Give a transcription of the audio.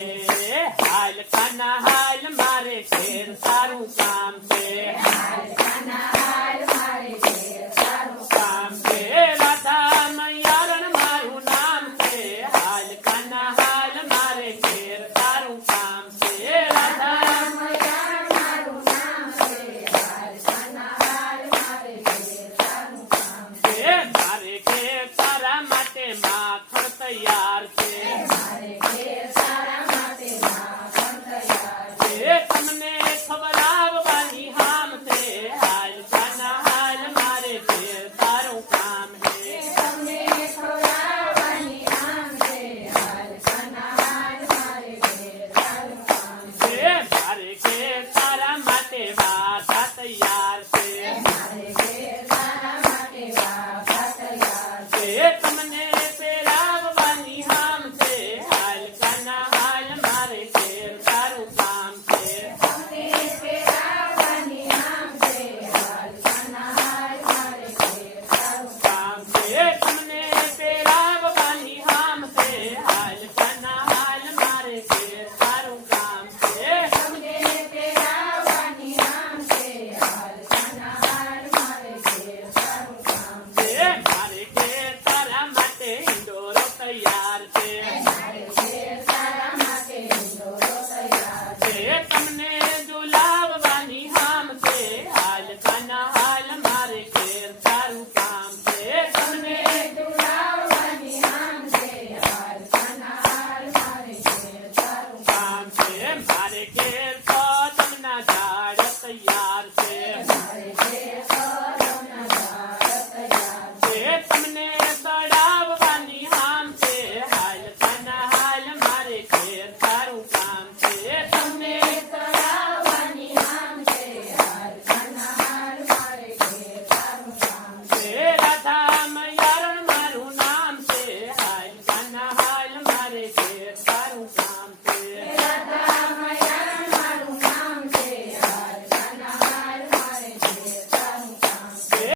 હાલ કાના હાલ મારે ઘેર સારું કામ છે કામ છે રાધા મૈયારણ મારું નામ છે હાલ કાના હાલ મારે ઘેર સારું કામ છે રાધા મૈયારણ મારું નામ છે હાલ કાના હાલ મારે ઘેર સારું કામ છે મારે ઘેર તારા માટે માખણ તૈયાર છે તમને ખવડાવવાની હામ છે હાલ કાના હાલ મારે ઘેર તારું કામ છે તમને ખવડાવવાની હામ છે હાલ કાના હાલ મારે ઘેર તારું કામ છે મારે ઘેર તારા માટે વાઘા તૈયાર છે મારે ઘેર તારા માટે વાઘા તૈયાર છે તમને પહેરાવવાની હામ છે હાલ કાના હાલ મારે ઘેર તારું કામ છે તમને ઝુલાવવાની હામ છે હાલ કાના હાલ મારે ઘેર તારું કામ છે તમને ઝુલાવવાની હામ છે હાલ કાના હાલ મારે ઘેર તારું કામ છે મારે ઘેર કદમના ઝાડ તૈયાર છે મારે ઘેર કદમના ઝાડ તૈયાર છે તમને બળાવવાની હામ છે હાલ કાના હાલ મારે ઘેર તારું કામ